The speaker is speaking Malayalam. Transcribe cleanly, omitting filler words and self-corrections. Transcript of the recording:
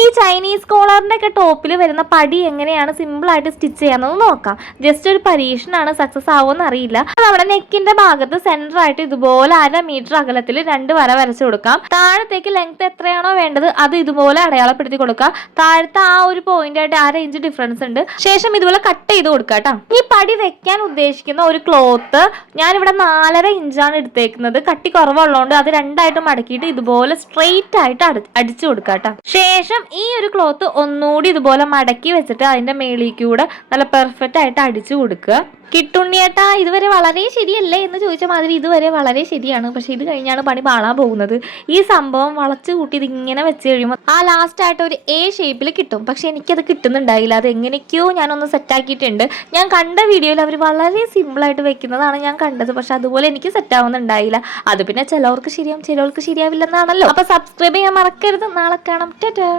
ഈ ചൈനീസ് കോളറിന്റെ ഒക്കെ ടോപ്പിൽ വരുന്ന പടി എങ്ങനെയാണ് സിമ്പിൾ ആയിട്ട് സ്റ്റിച്ച് ചെയ്യാമെന്ന് നോക്കാം. ജസ്റ്റ് ഒരു പരീക്ഷണമാണ്, സക്സസ് ആവുമെന്ന് അറിയില്ല. നമ്മുടെ നെക്കിന്റെ ഭാഗത്ത് സെന്റർ ആയിട്ട് ഇതുപോലെ 1/2 മീറ്റർ അകലത്തിൽ 2 വര വരച്ചു കൊടുക്കാം. താഴത്തേക്ക് ലെങ്ത് എത്രയാണോ വേണ്ടത് അത് ഇതുപോലെ അടയാളപ്പെടുത്തി കൊടുക്കാം. താഴത്തെ ആ ഒരു പോയിന്റ് ആയിട്ട് 1/2 ഇഞ്ച് ഡിഫറൻസ് ഉണ്ട്. ശേഷം ഇതുപോലെ കട്ട് ചെയ്ത് കൊടുക്കാം കേട്ടോ. ഈ പടി വെക്കാൻ ഉദ്ദേശിക്കുന്ന ഒരു ക്ലോത്ത് ഞാനിവിടെ 4.5 ഇഞ്ചാണ് എടുത്തേക്കുന്നത്. കട്ടി കുറവുള്ളതുകൊണ്ട് അത് രണ്ടായിട്ട് മടക്കിയിട്ട് ഇതുപോലെ സ്ട്രെയിറ്റ് ആയിട്ട് അടിച്ചു കൊടുക്കാം കേട്ടോ. ശേഷം ഈ ഒരു ക്ലോത്ത് ഒന്നുകൂടി ഇതുപോലെ മടക്കി വെച്ചിട്ട് അതിന്റെ മേളിക്കൂടെ നല്ല പെർഫെക്റ്റ് ആയിട്ട് അടിച്ചു കൊടുക്കുക. കിട്ടുണ്ണിയേട്ടാ ഇതുവരെ വളരെ ശരിയല്ലേ എന്ന് ചോദിച്ച മാതിരി ഇതുവരെ വളരെ ശരിയാണ്. പക്ഷെ ഇത് കഴിഞ്ഞാണ് പണി പാളാൻ പോകുന്നത്. ഈ സംഭവം വളച്ചു കൂട്ടി ഇതിങ്ങനെ വെച്ച് കഴിയുമ്പോൾ ആ ലാസ്റ്റ് ആയിട്ട് ഒരു എ ഷേപ്പിൽ കിട്ടും. പക്ഷെ എനിക്കത് കിട്ടുന്നുണ്ടായില്ല. അത് എങ്ങനെയൊക്കെയോ ഞാനൊന്ന് സെറ്റാക്കിയിട്ടുണ്ട്. ഞാൻ കണ്ട വീഡിയോയിൽ അവർ വളരെ സിമ്പിളായിട്ട് വെക്കുന്നതാണ് ഞാൻ കണ്ടത്. പക്ഷെ അതുപോലെ എനിക്ക് സെറ്റ് ആവുന്നുണ്ടായില്ല. അത് പിന്നെ ചിലവർക്ക് ശരിയാവും ചിലവർക്ക് ശരിയാവില്ലെന്നാണല്ലോ. അപ്പൊ സബ്സ്ക്രൈബ് ചെയ്യാൻ മറക്കരുത്. നാളെ കാണാം. ടാറ്റാ.